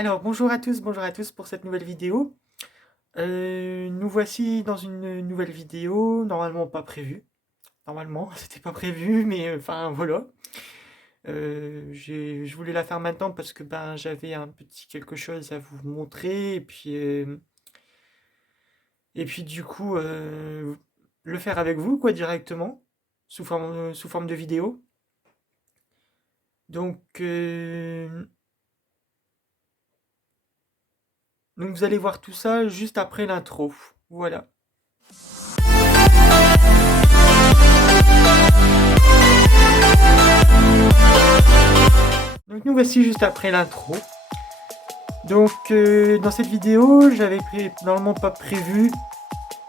Alors bonjour à tous pour cette nouvelle vidéo. Nous voici dans une nouvelle vidéo, normalement pas prévue. Normalement, c'était pas prévu, mais enfin voilà. Je voulais la faire maintenant parce que ben j'avais un petit quelque chose à vous montrer et puis du coup le faire avec vous quoi directement sous forme de vidéo. Donc donc vous allez voir tout ça juste après l'intro. Voilà. Donc nous voici juste après l'intro. Donc dans cette vidéo, j'avais normalement pas prévu,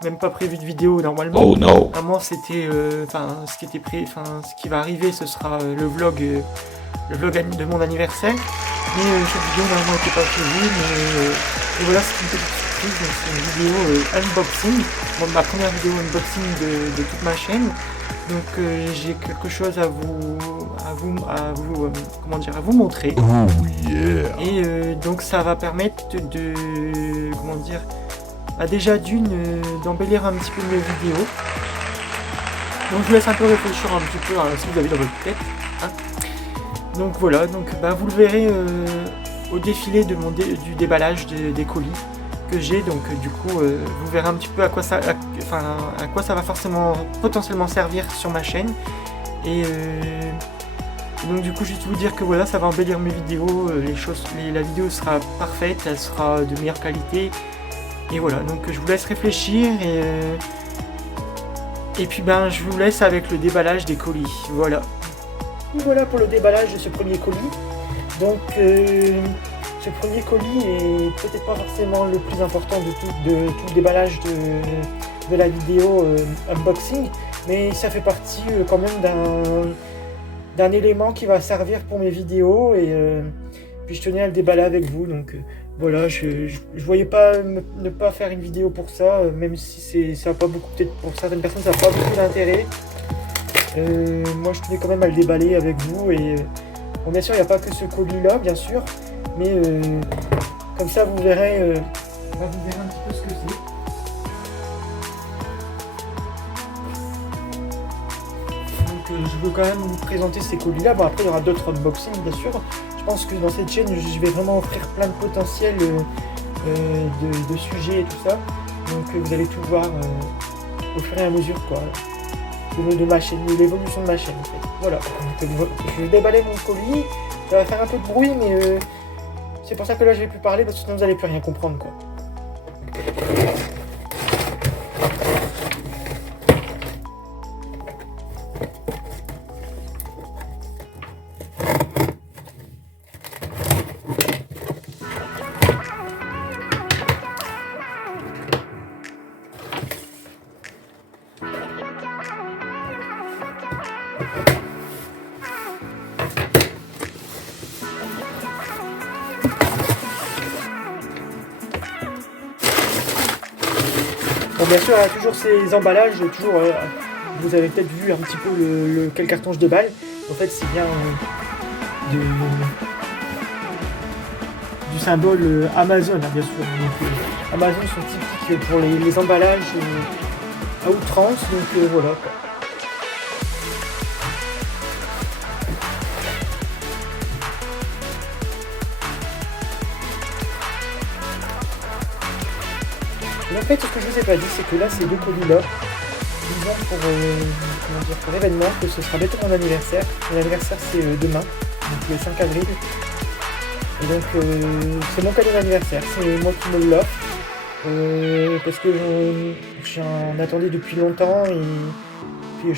même pas prévu de vidéo normalement. Oh no. Normalement c'était, enfin ce qui était ce qui va arriver, ce sera le vlog de mon anniversaire. Mais cette vidéo normalement n'était pas prévue, et voilà, c'est une petite surprise. Donc c'est une vidéo unboxing, bon, ma première vidéo unboxing de toute ma chaîne. Donc j'ai quelque chose comment dire, à vous montrer. Oh yeah. Et donc ça va permettre de, comment dire, bah déjà d'embellir un petit peu mes vidéos. Donc je vous laisse un peu réfléchir un petit peu à ce que vous avez dans votre tête. Hein. Donc voilà, donc bah, vous le verrez au défilé de du déballage des colis que j'ai. Donc du coup vous verrez un petit peu à quoi ça va forcément potentiellement servir sur ma chaîne. Et donc du coup juste vous dire que voilà, ça va embellir mes vidéos, la vidéo sera parfaite, elle sera de meilleure qualité. Et voilà, donc je vous laisse réfléchir et puis ben je vous laisse avec le déballage des colis. Voilà. Et voilà pour le déballage de ce premier colis. Donc ce premier colis est peut-être pas forcément le plus important de tout le déballage de la vidéo unboxing, mais ça fait partie quand même d'un élément qui va servir pour mes vidéos et puis je tenais à le déballer avec vous. Donc voilà, je voyais pas ne pas faire une vidéo pour ça, même si ça a pas beaucoup, peut-être pour certaines personnes ça n'a pas beaucoup d'intérêt. Moi je tenais quand même à le déballer avec vous et bon, bien sûr il n'y a pas que ce colis là bien sûr, mais comme ça vous verrez un petit peu ce que c'est. Donc je veux quand même vous présenter ces colis là. Bon, après il y aura d'autres unboxings bien sûr. Je pense que dans cette chaîne je vais vraiment offrir plein de potentiel de sujets et tout ça. Donc vous allez tout voir au fur et à mesure quoi. De ma chaîne, de l'évolution de ma chaîne en fait. Voilà, donc, je vais déballer mon colis, ça va faire un peu de bruit mais c'est pour ça que là je vais plus parler parce que sinon vous allez plus rien comprendre quoi. Bon, bien sûr, il y a toujours ces emballages, toujours, vous avez peut-être vu un petit peu quel carton je déballe. En fait, c'est bien du symbole Amazon, hein, bien sûr. Donc, Amazon sont typiques pour les emballages à outrance, donc voilà quoi. Et en fait, ce que je vous ai pas dit, c'est que là, ces deux colis-là, ils ont pour l'événement que ce sera bientôt mon anniversaire. Mon anniversaire, c'est demain, donc le 5 avril. Et donc, c'est mon cadeau d'anniversaire, c'est moi qui me l'offre. Parce que j'en attendais depuis longtemps et puis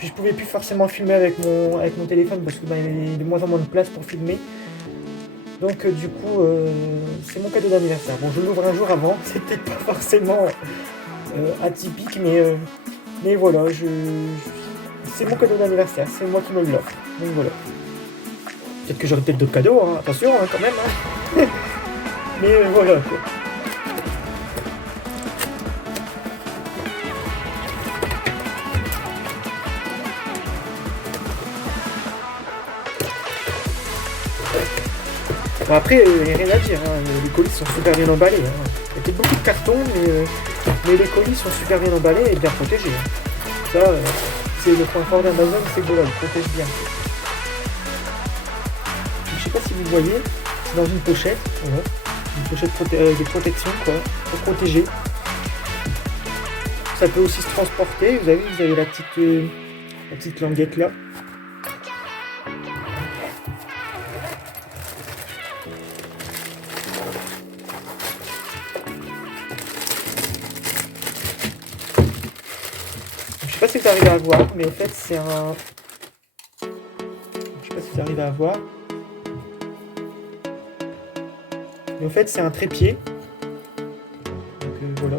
je pouvais plus forcément filmer avec mon téléphone parce que il y a de moins en moins de place pour filmer. Donc du coup, c'est mon cadeau d'anniversaire. Bon, je l'ouvre un jour avant, c'est peut-être pas forcément atypique, mais voilà, c'est mon cadeau d'anniversaire, c'est moi qui me l'offre. Donc voilà. Peut-être que j'aurai peut-être d'autres cadeaux, hein, attention hein, quand même. Hein. Mais voilà quoi. Bon, après, il n'y a rien à dire, hein, les colis sont super bien emballés. Hein. Il y a peut-être beaucoup de carton, mais les colis sont super bien emballés et bien protégés. Hein. Ça, c'est le point fort d'Amazon, c'est que voilà, ils protègent bien. Je sais pas si vous voyez, c'est dans une pochette, voilà. Une pochette de protection, quoi, pour protéger. Ça peut aussi se transporter, vous avez la petite languette là. Je sais pas si vous arrivez à voir, mais en fait c'est un... Je sais pas si vous arrivez à voir. Mais en fait c'est un trépied. Donc voilà,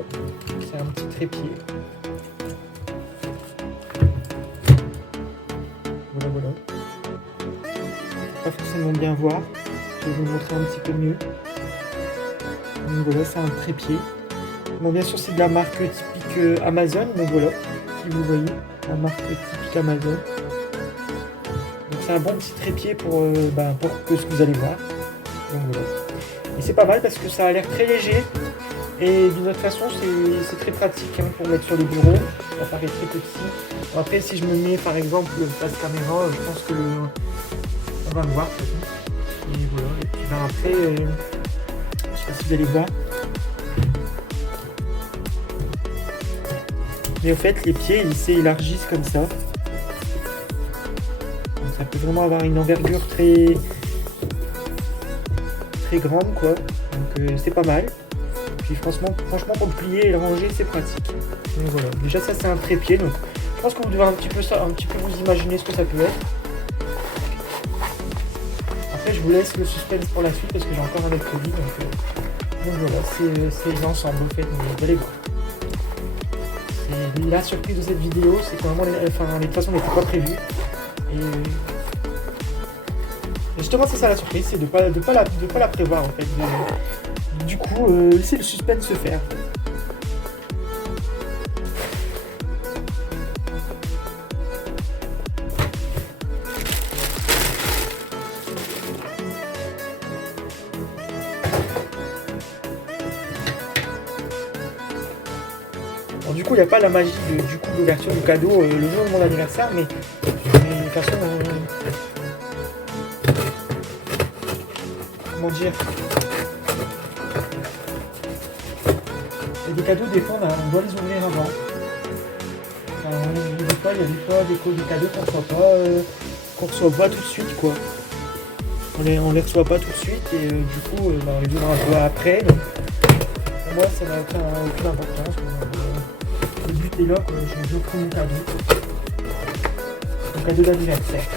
c'est un petit trépied. Voilà. Pas forcément bien voir. Je vais vous montrer un petit peu mieux. Donc voilà, c'est un trépied. Bon, bien sûr c'est de la marque typique Amazon, donc voilà. Vous voyez, la marque typique Amazon. Donc c'est un bon petit trépied pour que ce que vous allez voir. Donc voilà. Et c'est pas mal parce que ça a l'air très léger. Et d'une autre façon, c'est très pratique hein, pour mettre sur le bureau. Ça paraît très petit. Bon, après, si je me mets par exemple face caméra, je pense que on va le voir. Et voilà. Et puis après, je sais pas si vous allez voir. Mais au fait, les pieds, ils s'élargissent comme ça. Donc ça peut vraiment avoir une envergure très grande, quoi. Donc c'est pas mal. Puis franchement, pour le plier et le ranger, c'est pratique. Donc voilà. Déjà, ça, c'est un trépied. Donc je pense que vous devez un petit peu vous imaginer ce que ça peut être. Après, je vous laisse le suspense pour la suite parce que j'ai encore un autre colis. Donc voilà, c'est l'ensemble, au fait. Donc, vous allez voir. La surprise de cette vidéo, c'est que vraiment, de toute façon, n'était pas prévu. Et justement, c'est ça la surprise, c'est de pas la prévoir en fait. Du coup, laisser le suspense se faire. Bon, du coup, il n'y a pas la magie de l'ouverture du cadeau le jour de mon anniversaire, mais de toute façon, comment dire, et des cadeaux, des fois, on doit les ouvrir avant. Des fois, il y a des cadeaux qu'on reçoit pas tout de suite, quoi. On les reçoit pas tout de suite, et du coup, on les ouvre un peu après. Donc, pour moi, ça n'a aucune importance. Le but est là, quoi. Je vous offre mon cadeau. Mon cadeau d'anniversaire.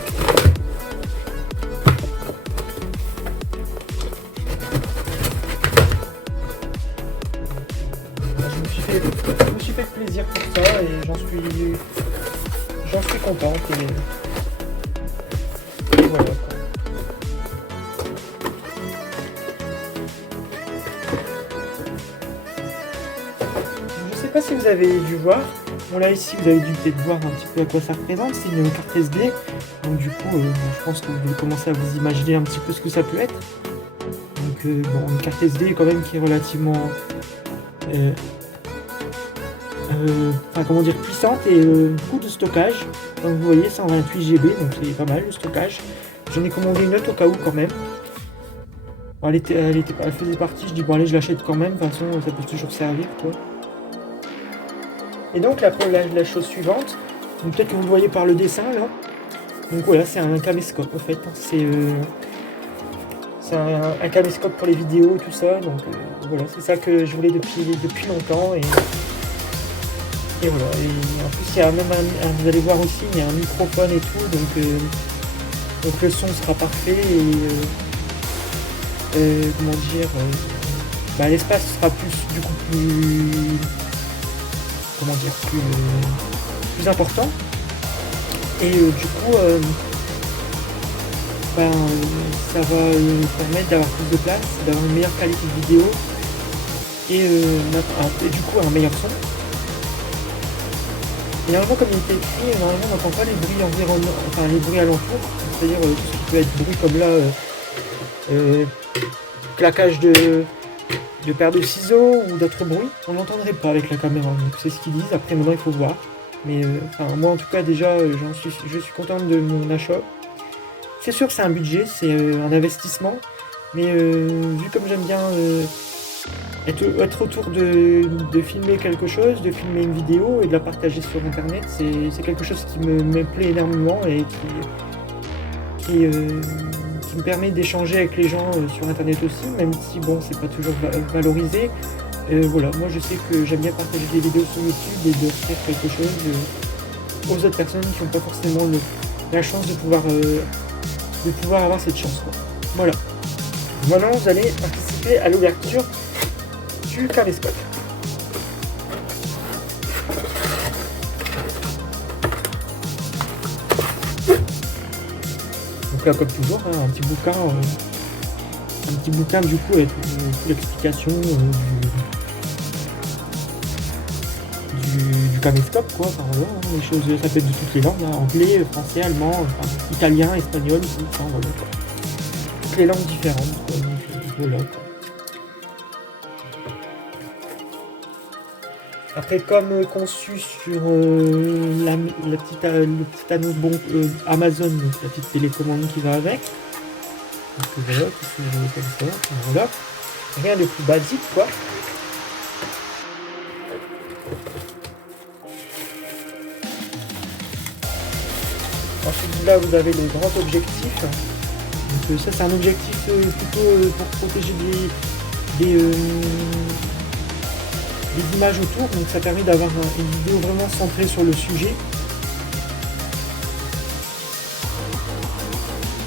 Je me suis fait plaisir pour ça et j'en suis content. Et voilà, quoi. Je sais pas si vous avez dû voir. Bon, là ici vous avez dû peut-être voir un petit peu à quoi ça représente. C'est une carte SD. Donc du coup je pense que vous devez commencer à vous imaginer un petit peu ce que ça peut être. Donc bon, une carte SD quand même qui est relativement comment dire, puissante et beaucoup de stockage. Donc vous voyez 128 GB, donc c'est pas mal le stockage. J'en ai commandé une autre au cas où quand même. Bon, elle faisait partie, je dis bon allez je l'achète quand même, de toute façon ça peut toujours servir quoi. Et donc la chose suivante, peut-être que vous le voyez par le dessin là. Donc voilà, c'est un caméscope en fait. C'est un caméscope pour les vidéos et tout ça. Donc voilà, c'est ça que je voulais depuis longtemps. Et voilà, et en plus il y a même vous allez voir aussi, il y a un microphone et tout, donc le son sera parfait et comment dire, l'espace sera plus comment dire, plus important. Et du coup ça va permettre d'avoir plus de place, d'avoir une meilleure qualité de vidéo et du coup un meilleur son. Et normalement, comme il était écrit, normalement on n'entend pas les bruits environnants, enfin les bruits alentours, c'est-à-dire tout ce qui peut être bruit comme là, claquage de paires de ciseaux ou d'autres bruits, on n'entendrait pas avec la caméra. Donc c'est ce qu'ils disent. Après maintenant il faut voir. Mais moi en tout cas déjà je suis content de mon achat. C'est sûr que c'est un budget, c'est un investissement. Mais vu comme j'aime bien être autour de filmer quelque chose, de filmer une vidéo et de la partager sur internet, c'est quelque chose qui me plaît énormément et qui me permet d'échanger avec les gens sur internet aussi, même si bon c'est pas toujours valorisé. Voilà, moi je sais que j'aime bien partager des vidéos sur YouTube et d'offrir quelque chose aux autres personnes qui n'ont pas forcément la chance de pouvoir avoir cette chance, quoi. Voilà. Maintenant vous allez participer à l'ouverture du caméscope. Donc là comme toujours, hein, un petit bouquin du coup avec toute l'explication du caméscope, quoi. Enfin, voilà, hein, les choses, ça peut être de toutes les langues, hein, anglais, français, allemand, enfin, italien, espagnol, aussi, enfin, voilà, quoi. Toutes les langues différentes, quoi. Donc, voilà, quoi. Après, comme conçu sur la petite annonce Amazon, donc la petite télécommande qui va avec. Donc voilà, tout s'ouvre comme ça, enfin, voilà. Rien de plus basique, quoi. Ensuite, là, vous avez le grand objectif. Donc ça, c'est un objectif plutôt pour protéger des images autour. Donc ça permet d'avoir une vidéo vraiment centrée sur le sujet.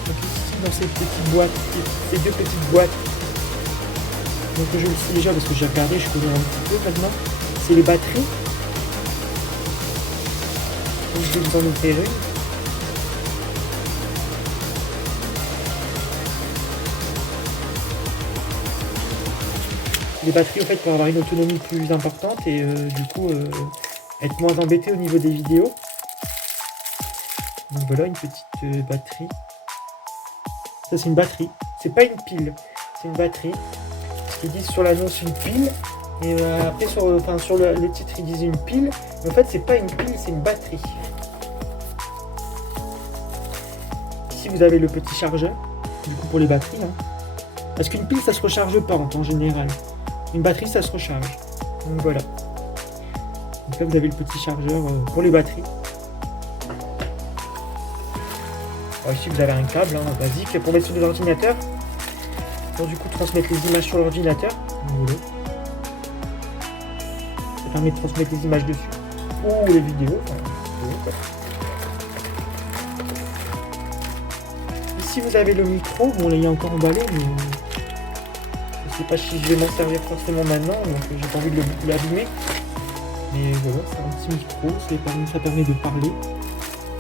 Donc ici, dans ces petites boîtes, ces deux petites boîtes, donc je le sais déjà parce que j'ai regardé, je connais un petit peu maintenant, c'est les batteries. Donc je vais vous en ouvrir une. Les batteries en fait pour avoir une autonomie plus importante et du coup être moins embêté au niveau des vidéos. Donc voilà une petite batterie. Ça c'est une batterie, c'est pas une pile, c'est une batterie. Ils disent sur l'annonce une pile et après sur le titre ils disent une pile, mais en fait c'est pas une pile, c'est une batterie. Ici vous avez le petit chargeur, du coup pour les batteries, hein. Parce qu'une pile ça se recharge pas en temps général. Une batterie ça se recharge. Donc voilà. Donc là vous avez le petit chargeur pour les batteries. Alors ici vous avez un câble hein, basique pour mettre sur des ordinateurs. Pour du coup transmettre les images sur l'ordinateur. Voilà. Ça permet de transmettre les images dessus. Ou les vidéos. Enfin, ici vous avez le micro. Bon là il est encore emballé mais je sais pas si je vais m'en servir forcément maintenant, donc j'ai pas envie de l'abîmer. Mais voilà, c'est un petit micro, ça permet de parler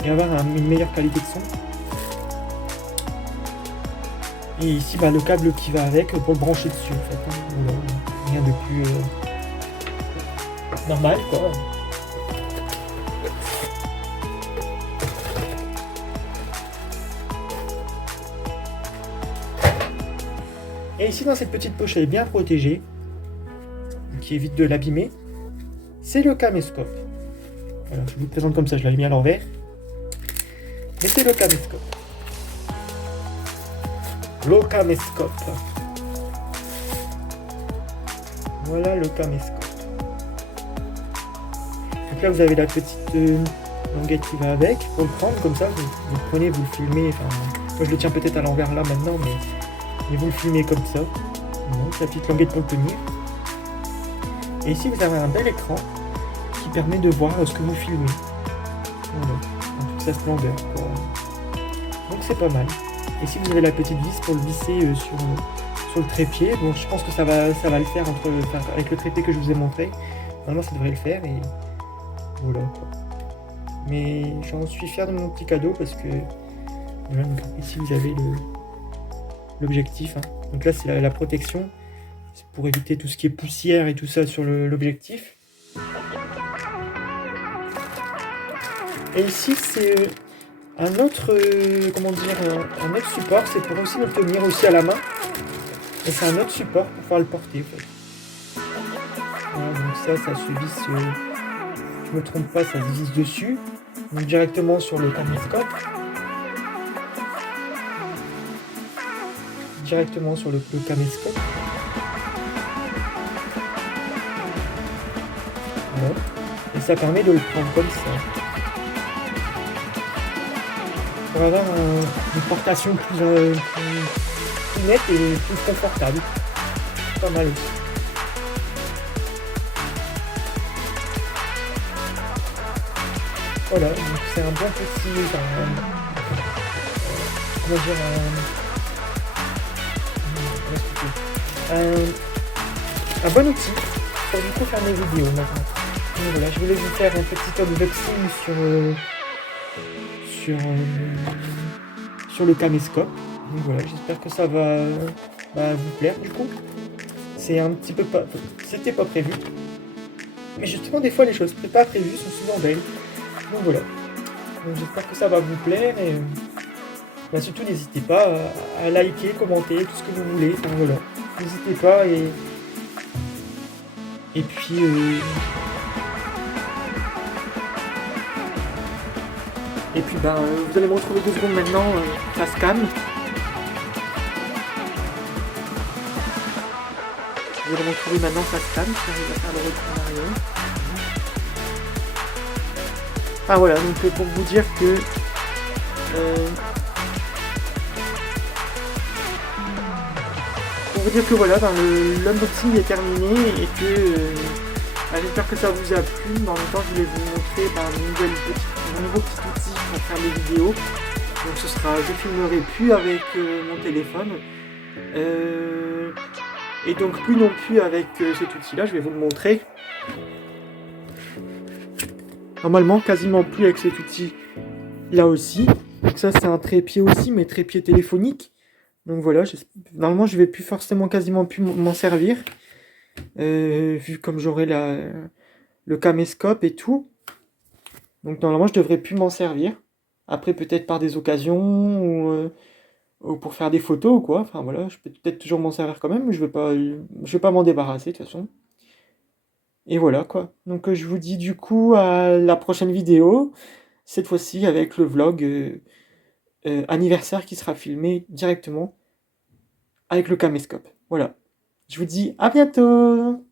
et avoir une meilleure qualité de son. Et ici le câble qui va avec pour le brancher dessus en fait. Hein. Voilà, rien de plus normal quoi. Et ici dans cette petite pochette bien protégée, qui évite de l'abîmer, c'est le caméscope. Voilà, je vous le présente comme ça, je l'ai mis à l'envers. Mais c'est le caméscope. Le caméscope. Voilà le caméscope. Donc là vous avez la petite languette qui va avec pour le prendre comme ça. Vous le prenez, vous le filmez. Enfin, moi je le tiens peut-être à l'envers là maintenant, mais vous le filmez comme ça. Donc la petite languette pour le tenir. Et ici vous avez un bel écran qui permet de voir ce que vous filmez. Voilà, en toute sa splendeur, quoi. Donc c'est pas mal. Et si vous avez la petite vis pour le visser sur le trépied, bon je pense que ça va le faire avec le trépied que je vous ai montré. Normalement ça devrait le faire et voilà quoi. Mais j'en suis fier de mon petit cadeau parce que voilà, donc, ici vous avez l'objectif. Hein. Donc là c'est la protection. C'est pour éviter tout ce qui est poussière et tout ça sur l'objectif. Et ici c'est un autre, un autre support, c'est pour aussi le tenir aussi à la main. Et c'est un autre support pour pouvoir le porter en fait. Voilà, donc ça se visse, je me trompe pas, ça se visse dessus. Donc directement sur le caméscope. Directement sur le caméscope. Voilà. Et ça permet de le prendre comme ça. Pour avoir une portation plus nette et plus confortable. Pas mal aussi. Voilà, donc c'est un bon petit... comment dire... un bon outil pour du coup faire mes vidéos maintenant. Donc voilà, je voulais vous faire un petit unboxing sur le caméscope. Donc voilà, j'espère que ça va vous plaire du coup. C'est un petit peu pas... C'était pas prévu. Mais justement, des fois, les choses pas prévues sont souvent belles. Donc voilà. Donc j'espère que ça va vous plaire et surtout n'hésitez pas à liker, commenter, tout ce que vous voulez. Enfin voilà. N'hésitez pas et puis vous allez me retrouver 2 secondes maintenant face cam. Vous allez me retrouver maintenant face cam, j'arrive à faire le retour en arrière. Ah voilà, donc pour vous dire que voilà, l'unboxing est terminé et que j'espère que ça vous a plu. Mais en même temps, je voulais vous montrer mon nouveau petit outil pour faire des vidéos. Donc je filmerai plus avec mon téléphone. Et donc plus non plus avec cet outil-là, je vais vous le montrer. Normalement, quasiment plus avec cet outil-là aussi. Donc ça, c'est un trépied aussi, mais trépied téléphonique. Donc voilà, normalement je vais plus forcément quasiment plus m'en servir, vu comme j'aurai le caméscope et tout. Donc normalement je devrais plus m'en servir. Après peut-être par des occasions ou pour faire des photos ou quoi. Enfin voilà, je peux peut-être toujours m'en servir quand même, mais je vais pas m'en débarrasser de toute façon. Et voilà quoi. Donc je vous dis du coup à la prochaine vidéo, cette fois-ci avec le vlog anniversaire qui sera filmé directement avec le caméscope. Voilà. Je vous dis à bientôt!